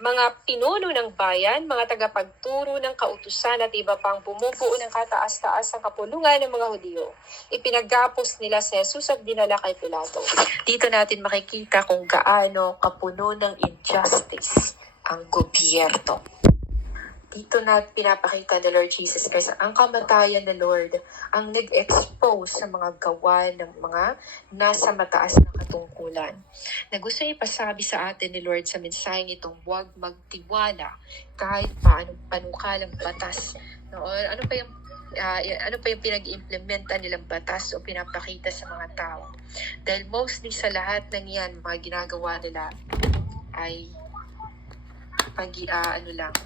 mga pinuno ng bayan, mga tagapagturo ng kautusan at iba pang bumubuo ng kataas-taas ng kapulungan ng mga Hudyo. Ipinaggapos nila si Jesus at dinala kay Pilato. Dito natin makikita kung gaano kapuno ng injustice ang gobyerno. Dito na pinapakita ni Lord Jesus Christ ang kamatayan ni Lord, ang nag-expose sa mga gawa ng mga nasa mataas na katungkulan. Na gusto niya ipasabi sa atin ni Lord sa mensahe nitong huwag magtiwala kahit paano panukalang batas. No? Ano pa yung pinag-implementa nilang batas o pinapakita sa mga tao. Dahil mostly sa lahat ng yan, mga ginagawa nila ay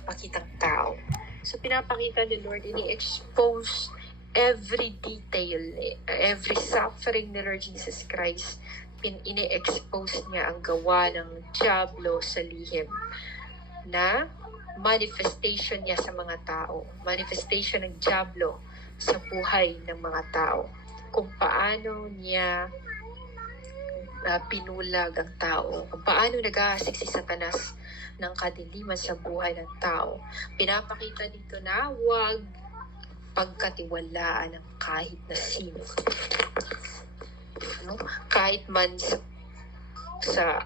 pakitang tao. So pinapakita ni Lord, ini-expose every detail, every suffering ni Lord Jesus Christ. Ini-expose niya ang gawa ng dyablo sa lihim na manifestation niya sa mga tao. Manifestation ng dyablo sa buhay ng mga tao. Kung paano niya pinulag ang tao. Kung paano nag-aasik si Satanas ng kadiliman sa buhay ng tao. Pinapakita dito na huwag pagkatiwalaan ng kahit na sino. No? Kahit man sa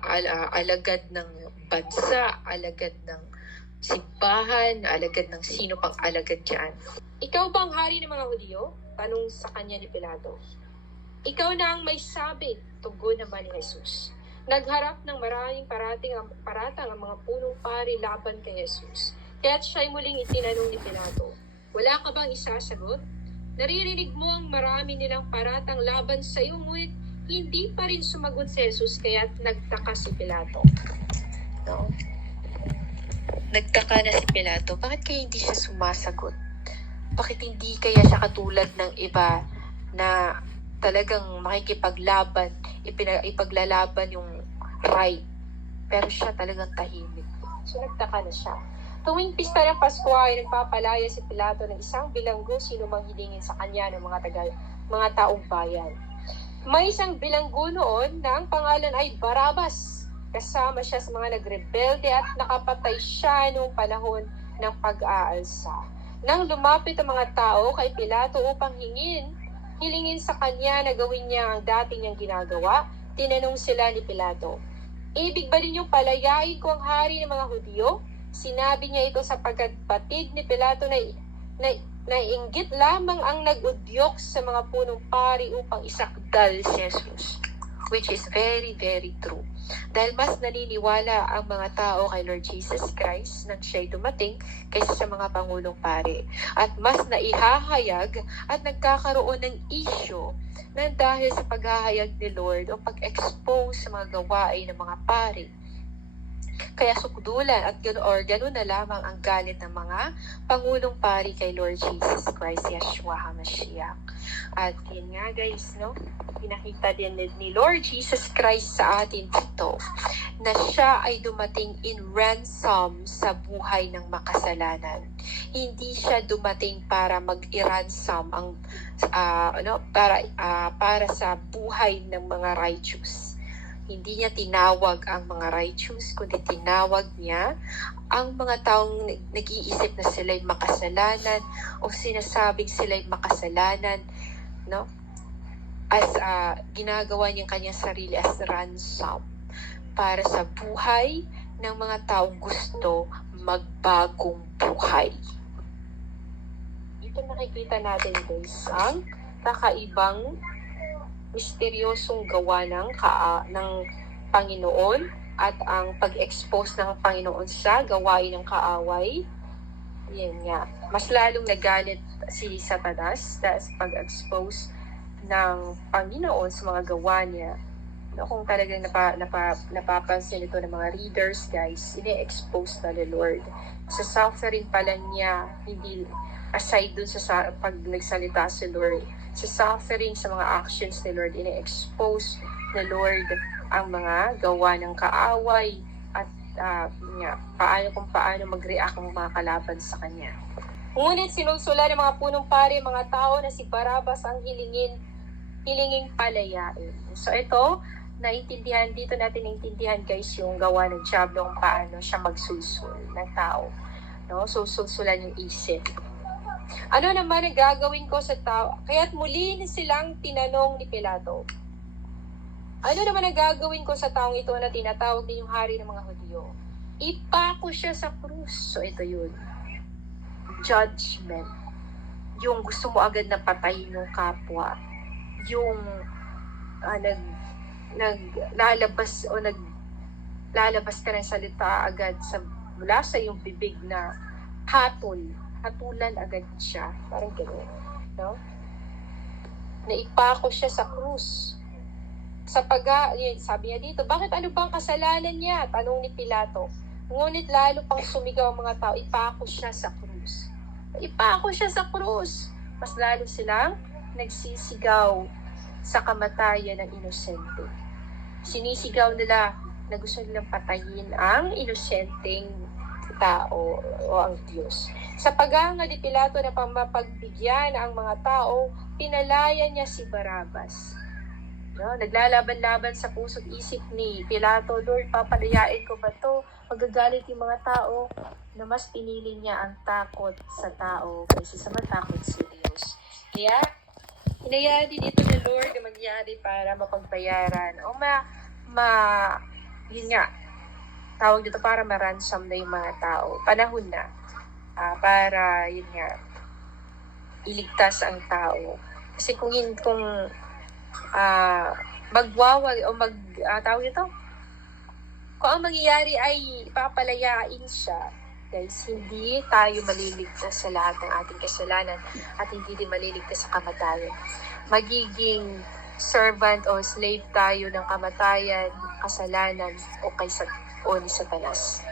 alagad ng bansa, alagad ng simbahan, alagad ng sino pang alagad dyan. Ikaw bang hari ng mga Hudyo? Tanong sa kanya ni Pilato. Ikaw na ang may sabi, tugon naman ni Jesus. Nagharap ng maraming paratang ang mga punong pari laban kay Jesus. Kaya't siya'y muling itinanong ni Pilato, wala ka bang isasagot? Naririnig mo ang marami nilang paratang laban sa iyo, ngunit hindi pa rin sumagot si Jesus, kaya't nagtaka si Pilato. No? Nagtaka na si Pilato, bakit kaya hindi siya sumasagot? Bakit hindi kaya siya katulad ng iba na talagang makikipaglaban, ipaglalaban yung right. Pero siya talagang tahimik. So nagtaka na siya. Tuwing pista ng Pasko ay nagpapalaya si Pilato ng isang bilanggo sino mang hilingin sa kanya ng mga taong bayan. May isang bilanggo noon na ang pangalan ay Barabas. Kasama siya sa mga nagrebelde at nakapatay siya noong panahon ng pag-aalsa. Nang lumapit ang mga tao kay Pilato upang hilingin sa kanya na gawin niya ang dati niyang ginagawa, tinanong sila ni Pilato, ibig ba ninyong palayain ko ang hari ng mga Hudyo? Sinabi niya ito sapagkat batid ni Pilato na inggit lamang ang nag-udyok sa mga punong pari upang isakdal si Jesus. Which is very, very true. Dahil mas naniniwala ang mga tao kay Lord Jesus Christ nang siya'y dumating kaysa sa mga pangulong pari. At mas naihahayag at nagkakaroon ng issue na dahil sa paghahayag ni Lord o pag-expose sa mga gawain ng mga pari. Kaya sukdulan at gano'n na lamang ang galit ng mga pangulong pari kay Lord Jesus Christ, Yeshua HaMashiach. At yun nga guys, no? Pinakita din ni Lord Jesus Christ sa atin dito na siya ay dumating in ransom sa buhay ng makasalanan. Hindi siya dumating para mag-i-ransom para sa buhay ng mga righteous. Hindi niya tinawag ang mga righteous, kundi tinawag niya ang mga taong nag-iisip na sila'y makasalanan o sinasabing sila'y makasalanan, no? As ginagawa niya kanyang sarili as ransom para sa buhay ng mga taong gusto magbagong buhay. Dito nakikita natin guys ang kakaibang misteryosong gawa ng Panginoon at ang pag-expose ng Panginoon sa gawain ng kaaway. Yan nga. Mas lalong nagalit si Satanas dahil sa pag-expose ng Panginoon sa mga gawa niya. No, kung talagang napapansin ito ng mga readers, guys, ini-expose na ni Lord. Sa suffering pala niya, hindi aside dun sa pag nagsalita si Lord, sa suffering, sa mga actions ni Lord, ini-expose ni Lord ang mga gawa ng kaaway at paano mag-react ang mga kalaban sa kanya. Ngunit sinulsula ng mga punong pari, mga tao na si Barabas ang hilinging palayain. So ito, dito natin naintindihan guys yung gawa ng Diablo kung paano siya magsulsul ng tao. No? So, sulsulan yung isip. Ano naman ang gagawin ko sa tao? Kaya't muli silang tinanong ni Pilato, ano naman ang gagawin ko sa taong ito na tinatawag din yung hari ng mga Hudyo? Ipako siya sa krus. So, ito yun. Judgment. Yung gusto mo agad na patayin yung kapwa. Yung naglalabas ka ng salita agad mula sa yung bibig na hatulan agad siya. Parang gano'n. No? Naipako siya sa krus. Sabi niya dito, bakit ano bang kasalanan niya? Tanong ni Pilato. Ngunit lalo pang sumigaw ang mga tao, ipako siya sa krus. Ipako siya sa krus. Mas lalo silang nagsisigaw sa kamatayan ng inosente. Sinisigaw nila na gusto nilang patayin ang inosenteng tao o ang Diyos. Sa paghanga ni Pilato na pamapagbigyan ang mga tao, pinalaya niya si Barrabas. No, naglalaban-laban sa puso't isip ni Pilato, Lord, papalayain ko ba to? Magagalit yung mga tao na mas pinili niya ang takot sa tao kaysa sa matakot sa Diyos. Kaya, hinayaan din ito ng Lord na magyari para mapagbayaran o yun nga, tawag dito para ma-ransom na yung mga tao. Panahon na para, yun nga, iligtas ang tao. Kasi kung tawag ito, kung ang mangyayari ay papalayain siya, guys, hindi tayo maliligtas sa lahat ng ating kasalanan at hindi din maliligtas sa kamatayan. Magiging servant o slave tayo ng kamatayan, kasalanan o ni Satanas.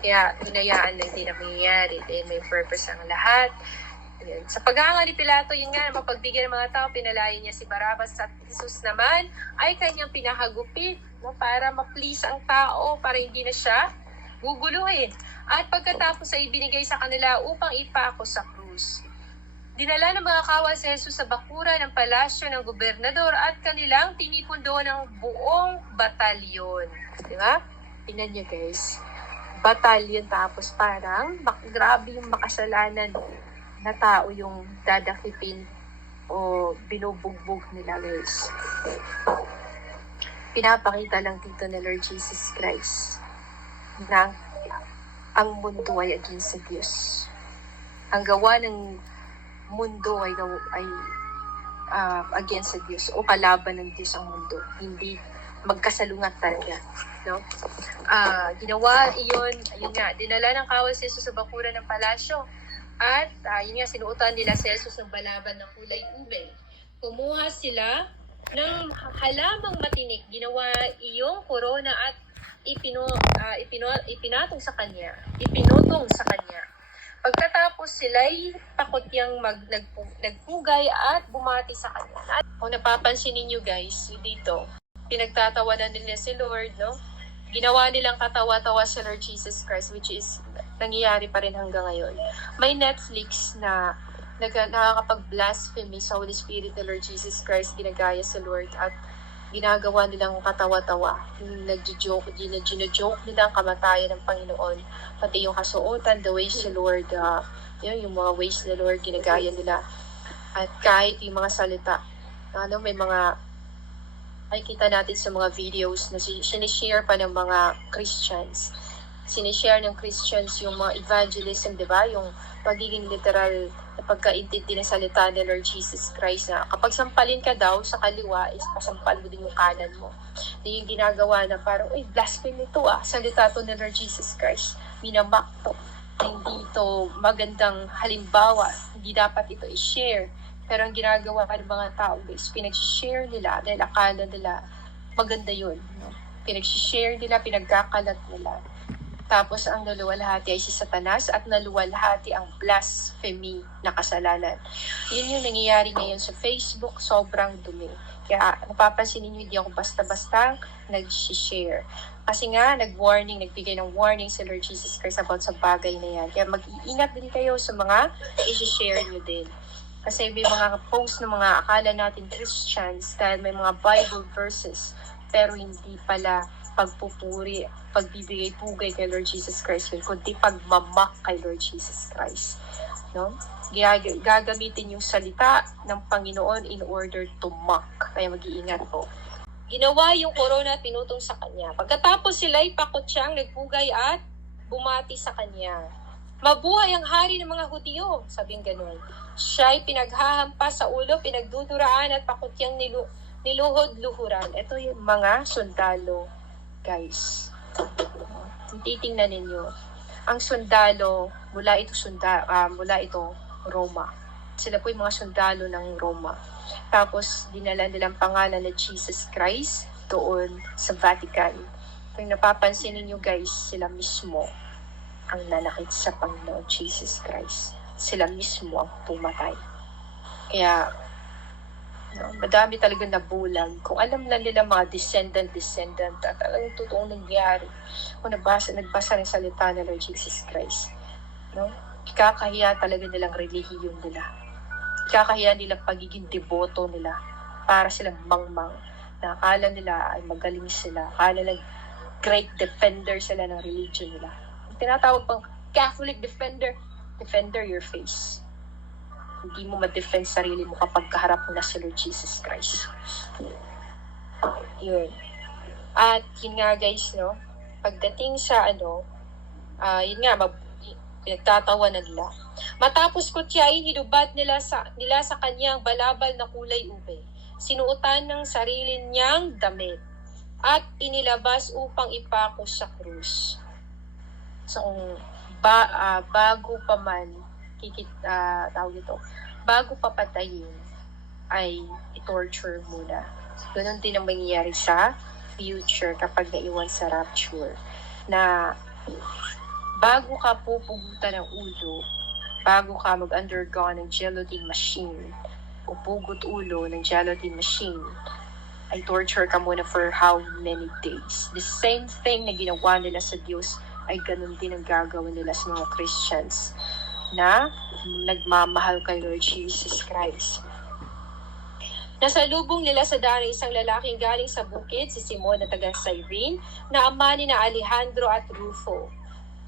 Kaya hinayaan lang din ang mangyayari dahil may purpose ang lahat. Yan. Sa paghanga ni Pilato, yun nga, mapagbigyan ng mga tao, pinalayan niya si Barrabas at Jesus naman ay kanyang pinahagupit para ma-please ang tao, para hindi na siya guguluhin. At pagkatapos ay ibinigay sa kanila upang ipako sa krus. Dinala ng mga kawal si Jesus sa bakura ng palasyo ng gobernador at kanilang tinipon doon ang buong batalyon. Di ba? Tingnan niyo guys. Batalyon tapos parang grabe yung makasalanan na tao yung dadakipin o binubugbog nila guys. Pinapakita lang dito ni Lord Jesus Christ na ang mundo ay against sa Diyos. Ang gawa ng mundo ay against sa Diyos o kalaban ng Diyos ang mundo. Hindi magkasalungat talaga. No? Ginawa iyon, ayun nga, dinala ng kawal si Jesus sa bakura ng palasyo. At yun nga, sinuotan nila si Jesus ng balaban ng kulay ube. Kumuha sila ng halamang matinik, ginawa iyong korona at ipinutong sa kanya. Pagkatapos sila'y takot yang nagpugay at bumati sa kanya. At kung napapansin ninyo guys, dito, pinagtatawanan nila si Lord, no? Ginawa nilang katawa-tawa si Lord Jesus Christ, which is nangyayari pa rin hanggang ngayon. May Netflix na nakakapag-blasphemy sa Holy Spirit ni Lord Jesus Christ, ginagaya sa Lord at ginagawa nilang katawa-tawa. Nagjo-joke nila ang kamatayan ng Panginoon. Pati yung kasuotan, the ways ni Lord, yung mga ways ni Lord, ginagaya nila. At kahit yung mga salita, may mga makikita natin sa mga videos na sinishare pa ng mga Christians. Sinishare ng Christians yung mga evangelism, di ba? Yung pagiging literal na pagkaintindi ng salita ni Lord Jesus Christ na kapag sampalin ka daw sa kaliwa, is pasampal mo din yung kanan mo. Yung ginagawa na parang, blasphemy ito salita to ni Lord Jesus Christ. Minamak to. Hindi ito magandang halimbawa. Hindi dapat ito i-share. Pero ang ginagawa ng mga tao guys, pinag-share nila dahil akala nila maganda yun. No? Pinag-share nila, pinagkakalat nila. Tapos ang naluwalhati ay si Satanas at naluwalhati ang blasphemy na kasalanan. Yun yung nangyayari ngayon sa Facebook, sobrang dumi. Kaya napapansin ninyo, hindi ako basta-basta nag-share. Kasi nga, nagbigay ng warning si Lord Jesus Christ about sa bagay na yan. Kaya mag-iingat din kayo sa mga i-share nyo din. Kasi may mga post ng mga akala natin Christians dahil may mga Bible verses pero hindi pala pagpupuri, pagbibigay-pugay kay Lord Jesus Christ yun, kundi pagmamak kay Lord Jesus Christ. No? Gagamitin yung salita ng Panginoon in order to mock. Kaya mag-iingat po. Ginawa yung korona at pinutong sa kanya. Pagkatapos sila'y pakutsiyang nagpugay at bumati sa kanya. Mabuhay ang hari ng mga Hudyo, sabing ganun. Siya'y pinaghahampas sa ulo, pinagduduraan at pakutyang niluhod-luhuran. Ito yung mga sundalo, guys. Titingnan ninyo. Ang sundalo, mula ito Roma. Sila po yung mga sundalo ng Roma. Tapos, dinala nilang pangalan na Jesus Christ doon sa Vatican. Kung napapansin ninyo guys, sila mismo ang nanakit sa Panginoon Jesus Christ. Sila mismo ang pumatay. Kaya, madami talaga nabulag. Kung alam na nila mga descendant, at talagang totoong nangyari. Kung nagbasa ng salita ng Lord Jesus Christ. No? Ikakahiya talaga nilang relihiyon nila. Ikakahiya nilang pagiging deboto nila para silang mangmang na akala nila ay magaling sila. Akala nila great defender sila ng religion nila. Tinatawag pang Catholic defender your face. Hindi mo ma-defend sarili mo kapag kaharap mo na si Lord Jesus Christ. Yun. At yun nga guys, no? Pagdating sa yun nga, pinagtatawanan nila. Matapos kutyain, hinubad nila sa kanyang balabal na kulay ube. Sinuotan ng sarili niyang damit at inilabas upang ipako sa krus. So, bago pa man bago papatayin ay i-torture muna. Ganon din ang mangyayari sa future kapag naiwan sa rapture. Na bago ka pupugutan ng ulo, bago ka mag-undergo ng guillotine machine, o pugot ulo ng guillotine machine, ay torture ka muna for how many days. The same thing na ginawa nila sa Diyos ay ganun din ang gagawin nila sa mga Christians na nagmamahal kay Lord Jesus Christ. Nasalubong nila sa daan isang lalaking galing sa bukid, si Simon na taga Cyrene, na ama ni na Alejandro at Rufo.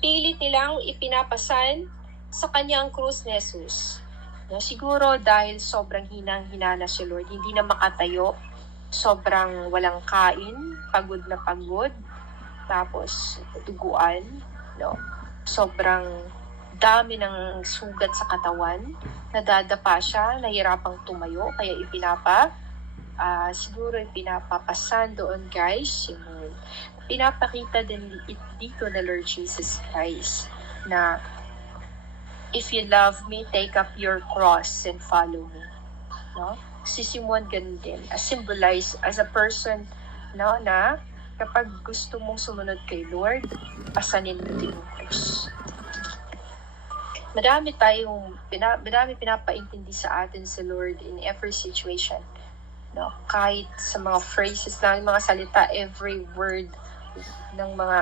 Pilit nilang ipinapasan sa kanyang krus ni Jesus. No, siguro dahil sobrang hinang-hina na si Lord, hindi na makatayo, sobrang walang kain, pagod na pagod, tapos duguan, no? Sobrang dami ng sugat sa katawan, nadadapa siya, nahirapang tumayo, kaya siguro ipinapapasan doon guys, yung pinapakita din dito na Lord Jesus Christ na if you love me, take up your cross and follow me. No? Si Simon ganun din, symbolize as a person, no, na kapag gusto mong sumunod kay Lord, pasanin mo din yung cross. Madami pinapaintindi sa atin sa Lord in every situation. No? Kahit sa mga phrases lang, mga salita, every word ng mga,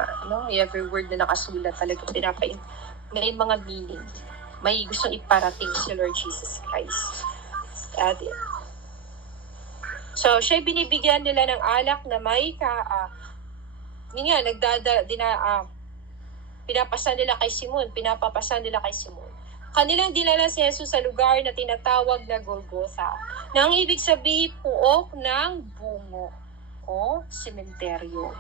every word na nakasulat talaga may mga meaning. May gustong iparating si Lord Jesus Christ. So, siya'y binibigyan nila ng alak na may pinapapasan nila kay Simon. Kanilang dinala si Jesus sa lugar na tinatawag na Golgotha, na ang ibig sabihin puok ng bungo o sementeryo.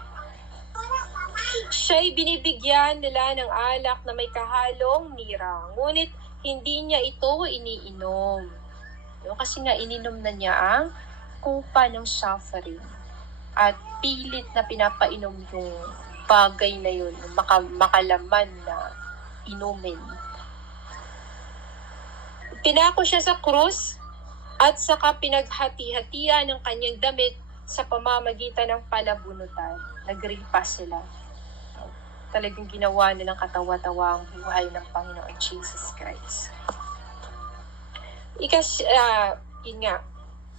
Siya'y binibigyan nila ng alak na may kahalong mira, ngunit hindi niya ito iniinom. No? Kasi nga ininom na niya ang kupa ng suffering at pilit na pinapainom yung bagay na yun, makalaman na inumin. Pinako siya sa krus at saka pinaghati-hatian ng kanyang damit sa pamamagitan ng palabunutan. Nagripa sila. Talagang ginawa nilang katawa-tawa ang buhay ng Panginoon Jesus Christ.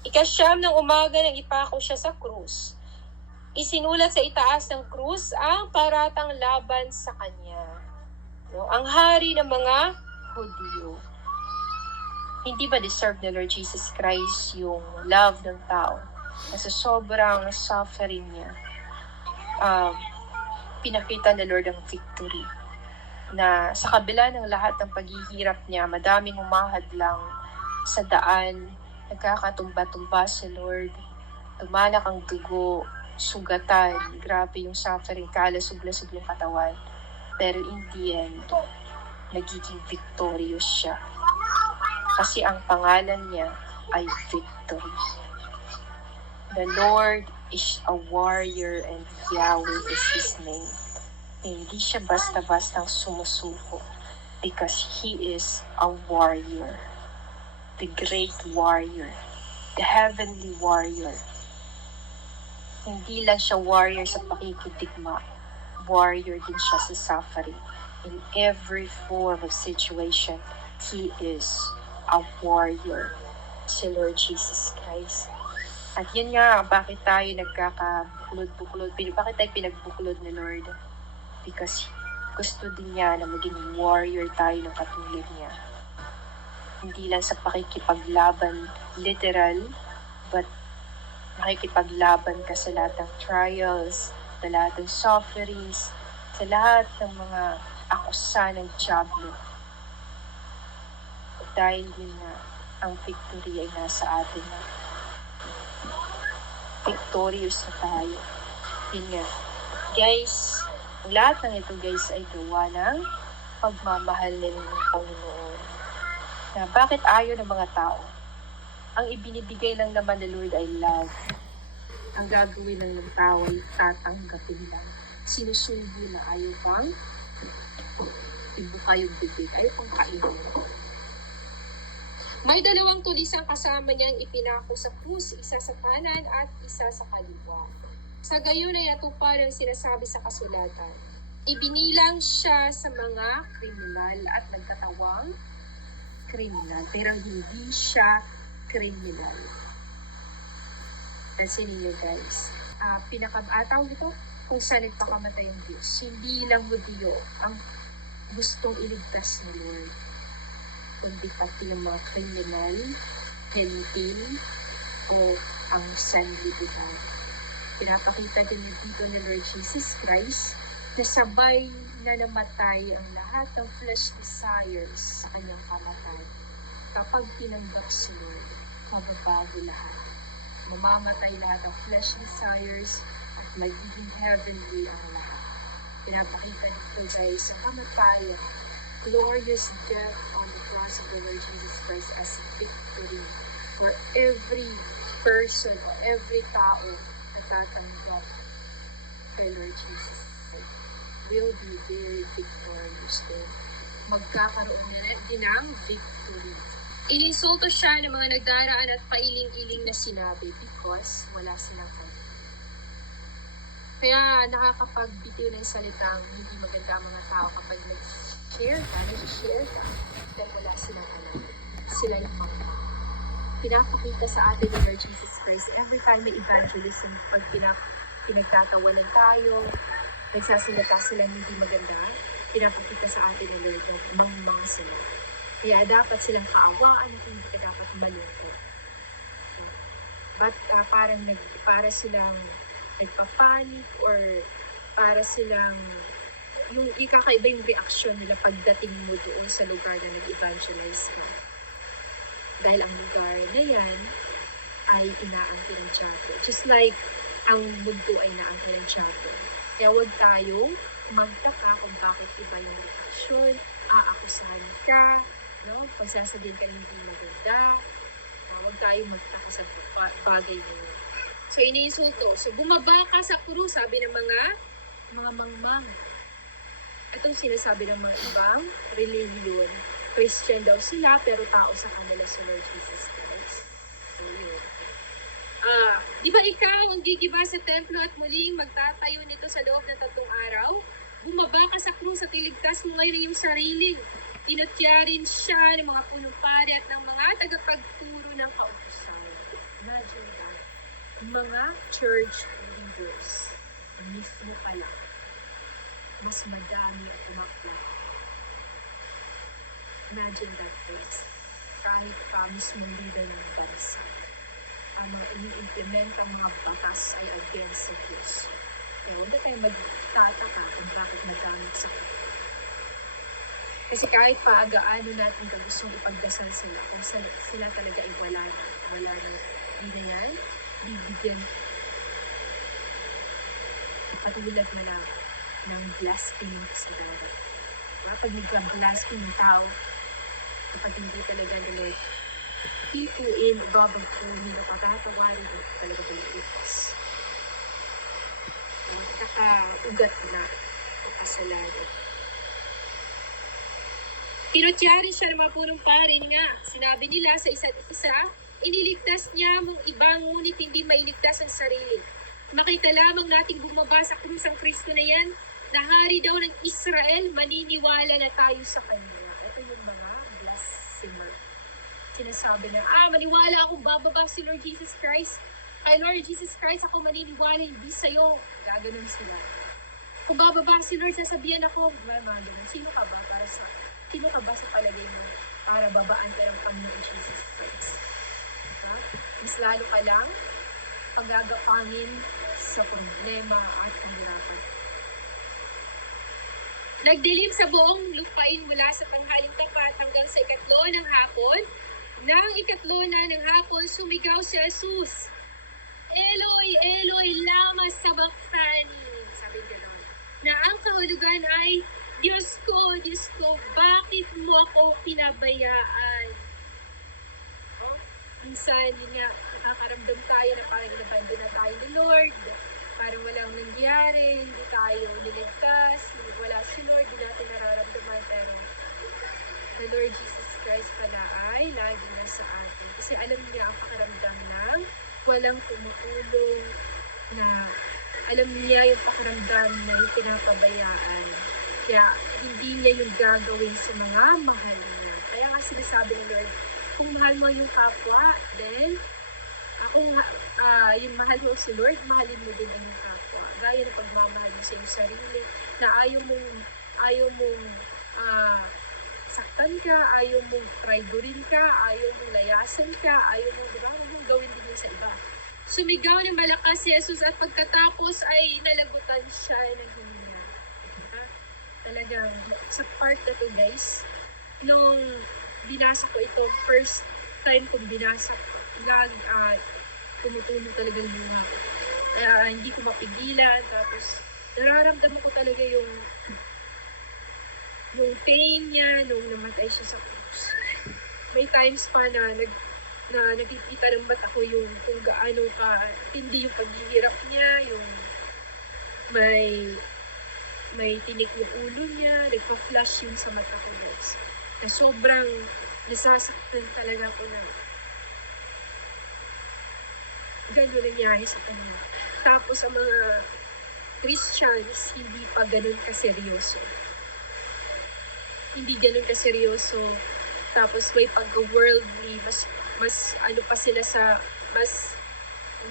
Ikasyam ng umaga nang ipako siya sa krus. Isinulat sa itaas ng krus ang paratang laban sa kanya. No? Ang hari ng mga Hudyo. Hindi ba deserve ni Lord Jesus Christ yung love ng tao? na sa sobrang suffering niya, pinakita ni Lord ang victory. Na sa kabila ng lahat ng paghihirap niya, madaming humahadlang sa daan, nagkakatumba-tumba si Lord, tumalak ang dugo, sugatan, grabe yung suffering, kalasog-lasog yung katawan. Pero in the end, nagiging victorious siya. Kasi ang pangalan niya ay Victory. The Lord is a warrior and Yahweh is His name. Hindi siya basta-bastang sumusuko because He is a warrior. The great warrior. The heavenly warrior. Hindi lang siya warrior sa pakikidigma. Warrior din siya sa suffering. In every form of situation, He is a warrior. Si Lord Jesus Christ. At yun nga, bakit tayo nagkakabuklod-buklod? Bakit tayo pinagbuklod ni Lord? Because gusto din niya na maging warrior tayo ng katulad niya. Hindi lang sa pakikipaglaban literal, but makikipaglaban ka sa lahat ng trials, sa lahat ng sufferings, sa lahat ng mga akusa ng diablo. Dahil yun nga, ang victory ay nasa atin na. Victorious na tayo. Yun nga. Guys, ang lahat ng ito guys ay gawa ng pagmamahal ng Panginoon. Na bakit ayaw ng mga tao? Ang ibinibigay lang naman ni Lord ay love. Ang gagawin lang ng tao ay tatanggapin lang. Sinusubo na ayaw bang ibuka yung bibig, ayaw pang kainin. May dalawang tulisang kasama niyang ipinako sa krus, isa sa kanan at isa sa kaliwa. Sa gayon ay natupad ang sinasabi sa kasulatan. Ibinilang siya sa mga kriminal at nagkatawang kriminal, pero hindi siya kriminal. Kasi niyo guys, pinakabataw nito kung saan nagpakamatay ang Diyos. Hindi lang Hudyo ang gustong iligtas ni Lord, kundi pati yung mga kriminal, hentil, o ang sanlibutan. Pinapakita din dito ni Lord Jesus Christ na sabay na namatay ang lahat ng flesh desires sa kanyang kamatay. Kapag tinanggap si Lord, mababago lahat. Mamamatay lahat ng flesh desires at magiging heavenly ang lahat. Pinapakita dito guys ang kamatayan, glorious death on the cross of the Lord Jesus Christ as victory for every person or every tao na tatanggap kay Lord Jesus Christ will be very victorious din. Magkakaroon na din ng victory. Ininsulto siya ng mga nagdaraan at pailing-iling na sinabi because wala silang kanya. Kaya nakakapagbitiw ng salitang hindi maganda ang mga tao kapag nag-share ka, dahil wala silang alam. Sila yung mga pinapakita sa atin ng Lord Jesus Christ every time may evangelism, pag pinagtatawanan tayo, nagsasalita silang hindi maganda, pinapakita sa atin ng Lord na mga sila. Kaya dapat silang kaawaan at hindi ka dapat malungkot. But para silang nagpapanik or para silang yung ikakaiba yung reaksyon nila pagdating mo doon sa lugar na nag-evangelize ka. Dahil ang lugar na yan ay inaangkin ng diablo. Just like ang mundo ay inaangkin ng diablo. Kaya huwag tayo magtaka kung bakit iba yung reaksyon, aakusahan ka, no? Pagsasabihin ka hindi maganda, huwag tayong magtaka sa bagay mo. So, iniinsulto. So, bumaba ka sa krus, sabi ng mga mangmang. Itong sinasabi ng mga ibang religion. Christian daw sila, pero tao sa kanila si Lord Jesus Christ. So, yun. Di ba ikaw ang gigiba sa templo at muling magtatayo nito sa loob ng 3 araw? Bumaba ka sa krus at iligtas mo ngayon yung sarili. Tinutya rin siya ng mga punupari at ng mga tagapagturo ng kautusan. Imagine that. Mga church leaders, mismo pala, mas madami at umakla. Imagine that, guys. Kahit pa mismo leader ng bansa. ang mga ini-implement ang mga batas ay against sa Diyos. Kaya huwag na tayo magtataka kung bakit nagamit sa kanya. Kasi kahit paagaano natin ka gustong ipagdasal sila, kung sila talaga ay wala na, di na yan, bibigyan katulad na lang ng blasphemy sa dagat. Pag nag-blasphemy ng tao, kapag hindi talaga ni Lord, hipuin o babagpunin o patatawarin o talaga balikas. Nakaugat na ang kasalanan. Pinutya rin siya ng mga punong parin nga. Sinabi nila sa isa't isa, iniligtas niya mong iba, ngunit hindi mailigtas ang sarili. Makita lamang nating bumaba sa krus ang Kristo na yan, na hari daw ng Israel, maniniwala na tayo sa Kanya. Ito yung mga blasphemer. Sinasabi na, maniwala ako, bababa si Lord Jesus Christ. Kay Lord Jesus Christ, ako maniniwala, hindi sa'yo. Gaganon sila. Kung bababa si Lord, sasabihan ako, mga ganun. Sino ka ba sa palagay mo para babaan ka ng Panginoon Jesus Christ? Diba? Mas lalo ka lang pagagapangin sa problema at kahirapan. Nagdilim sa buong lupain mula sa tanghaling tapat hanggang sa ikatlo ng hapon. Nang ikatlo na ng hapon, sumigaw si Jesus, Eloi, Eloi, lama sabachthani. Sabi gano'n. Na ang kahulugan ay, Diyos ko, bakit mo ako pinabayaan? Minsan, yun nga, nakakaramdam tayo na parang inabandon na tayo ni Lord. Parang walang nangyari, hindi tayo niligtas, wala si Lord, hindi natin nararamdaman. Pero the Lord Jesus Christ pala ay lagi nasa atin. Kasi alam niya ang pakiramdam ng walang tumutulong, na alam niya yung pakiramdam na yung pinapabayaan. Kaya hindi niya yung gagawin sa mga mahal niya. Kaya nga sinasabi ng Lord, kung mahal mo yung kapwa, then yung mahal mo si Lord, mahalin mo din ang yung kapwa. Gaya ng pagmamahal mo sa iyong sarili, na ayaw mong saktan ka, ayaw mong traidorin ka, ayaw mong layasan ka, ayaw mong, diba, mong gawin din yun sa iba. Sumigaw ng malakas si Jesus at pagkatapos ay nalagutan siya ng hininga. Talagang, sa part na to guys, nung binasa ko ito, first time kong binasa ko, tumutunog talaga yung bunga ko. Kaya hindi ko mapigilan, tapos nararamdaman ko talaga yung pain niya nung namatay siya sa krus. May times pa na nakikita ng mata ko yung kung gaano hindi yung paghihirap niya, yung may tinik yung ulo niya, nagpa-flash yun sa mata ko guys. Na sobrang nasasaktan talaga ko na gano'n nangyari sa kanya. Tapos ang mga Christians, hindi pa gano'n kaseryoso. Hindi gano'n kaseryoso. Tapos may pagka-worldly, mas ano pa sila sa, mas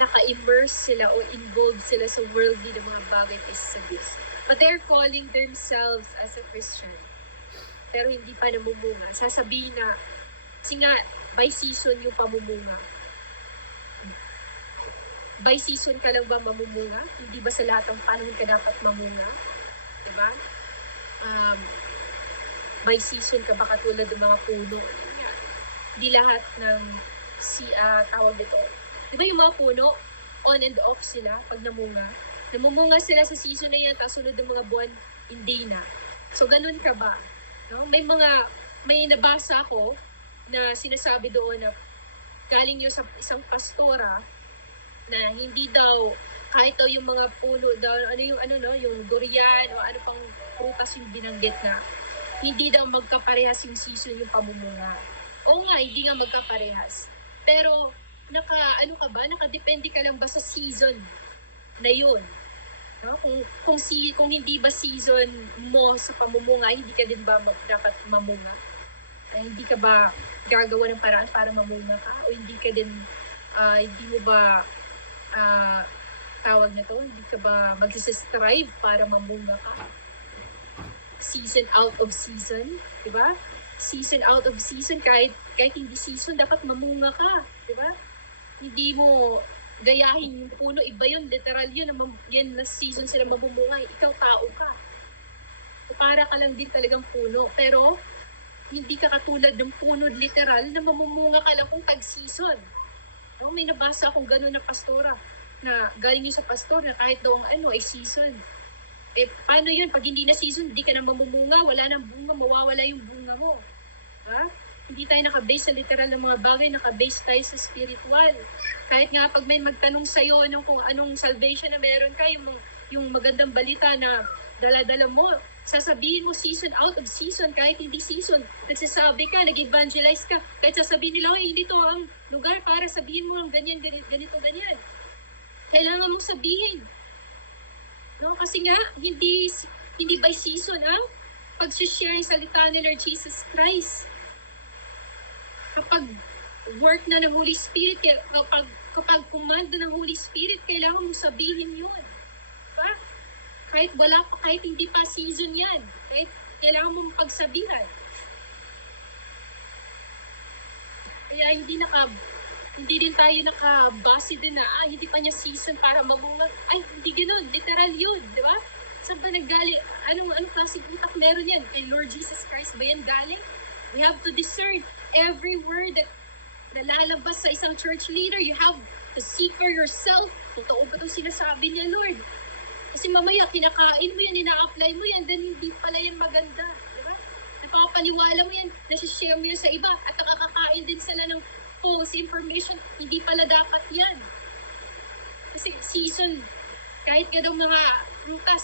naka-immerse sila o involved sila sa worldly na mga bagay kaysa sa Diyos. But they're calling themselves as a Christian. Pero hindi pa namumunga. Sasabihin na, kasi nga, by season yung pamumunga. By season ka lang ba mamumunga? Hindi ba sa lahat ng panahon ka dapat mamunga? Diba? By season ka ba katulad ng mga puno? Hindi lahat ng tawag dito. Diba yung mga puno, on and off sila pag namunga? Namumunga sila sa season na yan, tapos sunod ng mga buwan, hindi na. So, ganun ka ba? No? May nabasa ako na sinasabi doon na galing yun sa isang pastora na hindi daw, kahit daw yung mga puno daw, yung durian o ano pang prutas yung binanggit na, hindi daw magkaparehas yung season yung pamumunga. Oo nga, hindi nga magkaparehas. Pero, nakadepende ka lang ba sa season na yun? No? Kung hindi ba season mo sa pamumunga, hindi ka din ba dapat mamunga? Hindi ka ba gagawa ng paraan para mamunga ka? O hindi ka din, hindi mo ba, tawag na to, hindi ka ba magsistrive para mamunga ka? Season out of season, di ba? Season out of season, kahit hindi season, dapat mamunga ka, di ba? Hindi mo gayahin yung puno. Iba yun, literal yun. Yan na season sila mamumungay. Ikaw tao ka. So, para ka lang din talagang puno. Pero, hindi ka katulad ng puno literal na mamumunga ka lang kung tag-season. No, may nabasa akong gano'n na pastora na galing yun sa pastor na kahit daw ang ano ay season. Eh, paano yun? Pag hindi na season, hindi ka na mamumunga, wala nang bunga, mawawala yung bunga mo. Ha? Hindi tayo nakabase sa literal ng mga bagay, nakabase tayo sa spiritual. Kahit nga pag may magtanong sa'yo kung anong salvation na meron ka, yung magandang balita na dala-dala mo, sasabihin mo season out of season, kahit hindi season. Nagsasabi ka, nag-evangelize ka, kahit sasabihin nila, hey, dito ang lugar para sabihin mo ang ganyan, ganito, ganyan. Kailangan mong sabihin. No? Kasi nga, hindi by season ang pag-share yung salita ni Lord Jesus Christ. Kapag work na ng Holy Spirit, kapag command na ng Holy Spirit, kailangan mong sabihin yun. Diba? Kahit wala pa, kahit hindi pa season yan. Kahit kailangan mong pagsabihan. Kaya hindi din tayo nakabase din na, hindi pa niya season para mamunga. Ay, hindi ganun. Literal yun. Di ba? Saan ba naggaling? Anong klaseng utak meron yan? Kay Lord Jesus Christ ba yan galing? We have to discern every word that nalalabas sa isang church leader. You have to seek for yourself. Totoo ba itong sinasabi niya, Lord? Kasi mamaya, kinakain mo yan, ina-apply mo yan, then hindi pala yan maganda. Diba? Napapaniwala mo yan, nasishare mo yan sa iba, at nakakakain din sila ng false information, hindi pala dapat yan. Kasi season, kahit ka daw mga prutas,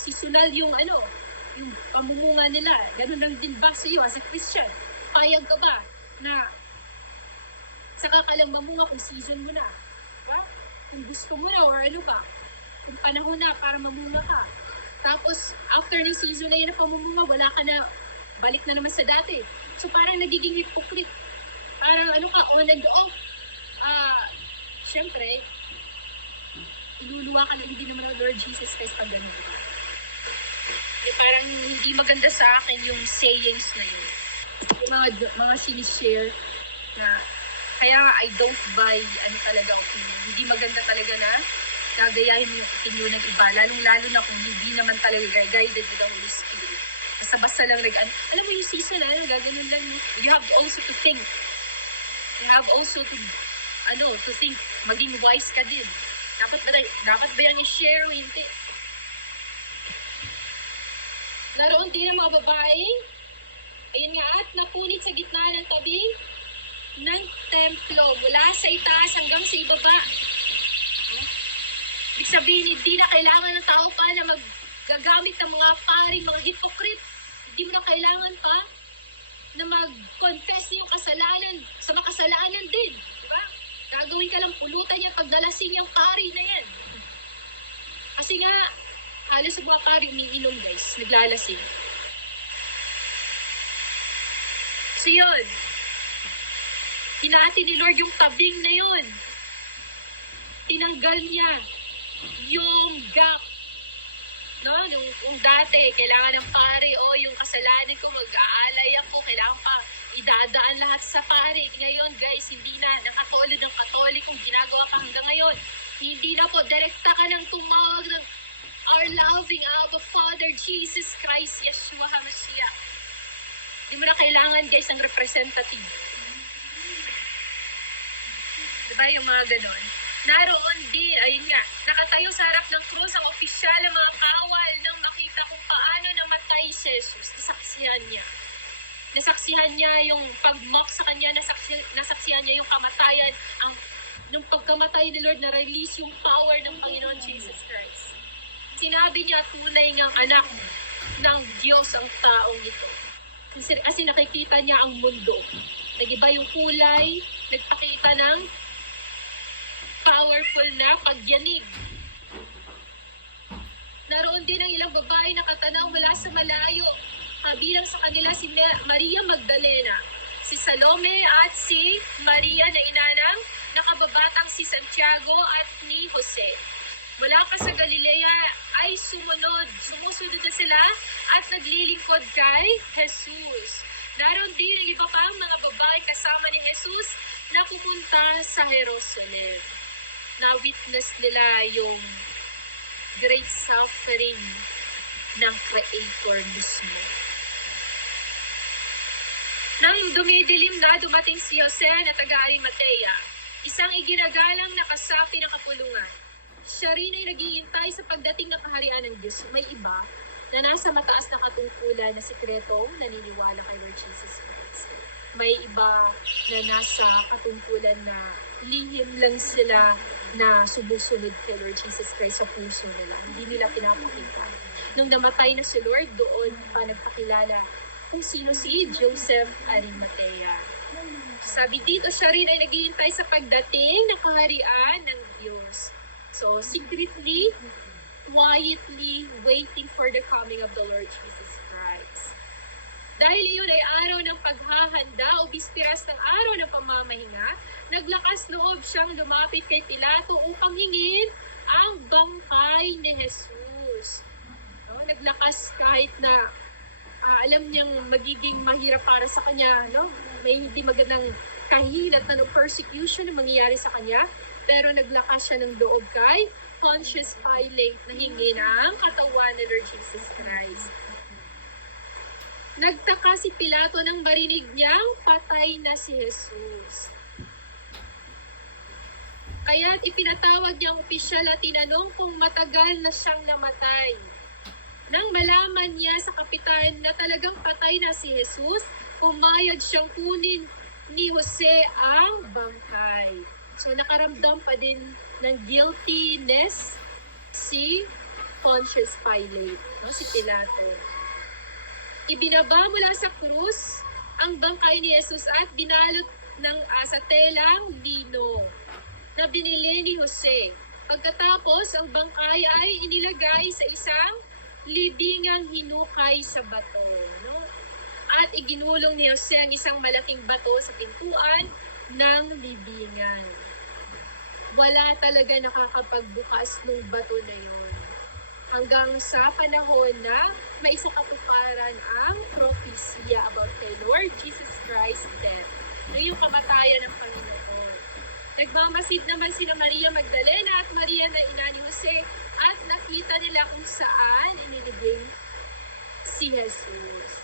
seasonal yung yung pamumunga nila. Ganun lang din ba sa iyo as a Christian? Payag ka ba na saka ka lang mamunga kung season mo na? Diba? Kung gusto mo na or ano ba? Kung panahon na para mamunga ka. Tapos, after ng season na yun na pamumunga, wala ka na, balik na naman sa dati. So, parang nagiging hypocrite. Parang on and off. Siyempre, iluluwa ka lang hindi naman ng Lord Jesus Christ pag gano'n. Parang hindi maganda sa akin yung sayings na yun. Yung mga sinishare na, kaya I don't buy talaga opinion. Hindi maganda talaga na gagayahin mo yung opinion ng iba, lalong-lalo na kung hindi naman talaga guided with the Holy Spirit. Basta-basta lang alam mo yung season gaganon lang. You have also to think. You have also to think, maging wise ka din. Dapat ba yan i-share o hindi? Naroon din ang mga babae, ayun nga, at napunit sa gitna ng tabi ng templo, mula sa itaas hanggang sa ibaba. Ibig sabihin, hindi na kailangan ng tao pa na maggagamit ng mga paring, mga hypocrite. Hindi mo na kailangan pa na mag-confess yung kasalanan sa makasalanan din. Diba? Gagawin ka lang pulutan niya pag nalasing yung pari na yan. Kasi nga, halos sa mga pari umiinom guys, naglalasing. So yun, hinati ni Lord yung tabing na yun. Tinanggal niya yung gap. No? Yung dati, kailangan ng pare, yung kasalanan ko, mag-aalay ako, kailangan pa idadaan lahat sa pare. Ngayon, guys, hindi na, nakatulad ng katolikong ginagawa pa hanggang ngayon. Hindi na po, direkta ka ng tumawag ng our loving Abba Father, Jesus Christ, Yeshua HaMashiach. Hindi mo na kailangan, guys, ang representative. Diba yung mga ganon? Naroon din, ayun nga, nakatayo sa harap ng krus ang opisyal ng mga kawal nang makita kung paano namatay si Jesus. Nasaksihan niya yung pag-mock sa kanya, nasaksihan niya yung kamatayan, nung pagkamatay ni Lord, na-release yung power ng Panginoon Jesus Christ. Sinabi niya, tunay ngang anak ng Diyos ang taong ito. Kasi nakikita niya ang mundo. Nag-iba yung kulay, nagpakita ng powerful na pagyanig. Naroon din ang ilang babae na katanaw mula sa malayo. Kabilang sa kanila si Maria Magdalena, si Salome at si Maria na inanang nakababatang si Santiago at ni Jose. Mula pa sa Galilea ay sumusunod na sila at naglilingkod kay Jesus. Naroon din ang iba pang mga babae kasama ni Jesus na pupunta sa Jerusalem. Na-witness nila yung great suffering ng Creator mismo. Nang dumidilim na, dumating si Jose na taga-Arimatea, isang iginagalang na kasapi ng kapulungan. Siya rin ay naghihintay sa pagdating ng kaharian ng Diyos. May iba na nasa mataas na katungkulan na sikretong naniniwala kay Lord Jesus Christ. May iba na nasa katungkulan na lihim lang sila na sumusunod kay Lord Jesus Christ sa puso nila. Hindi nila pinapakita. Nung namatay na si Lord, doon pa nagpakilala kung sino si Joseph Arimatea. Sabi dito, siya rin ay naghihintay sa pagdating ng kaharian ng Diyos. So, secretly, quietly waiting for the coming of the Lord Jesus Christ. Dahil iyon ay araw ng paghahanda o bispiras ng araw ng pamamahinga, naglakas loob siyang lumapit kay Pilato upang hingin ang bangkay ni Jesus. No? Naglakas kahit na alam niyang magiging mahirap para sa kanya, no? May hindi magandang kahilat na persecution na mangyayari sa kanya, pero naglakas siya ng loob kay Pontius Pilate na hingin ang katawan ni Lord Jesus Christ. Nagtaka si Pilato nang marinig niyang patay na si Jesus. Kaya't ipinatawag niyang opisyal at tinanong kung matagal na siyang namatay. Nang malaman niya sa kapitan na talagang patay na si Jesus, pumayag siyang kunin ni Jose ang bangkay. So nakaramdam pa din ng guiltiness si Pontius Pilate, no? Si Pilato. Ibinaba mula sa krus ang bangkay ni Jesus at binalot ng sa telang lino na binili ni Jose. Pagkatapos, ang bangkay ay inilagay sa isang libingang hinukay sa bato. No? At iginulong ni Jose ang isang malaking bato sa pintuan ng libingan. Wala talaga nakakapagbukas ng bato na yun. Hanggang sa panahon na may isa katuparan ang propesya about kay Lord Jesus Christ's death. No, yung kamatayan ng Panginoon. Nagmamasid naman sina Maria Magdalena at Maria na ina ni Jose at nakita nila kung saan inilibing si Jesus.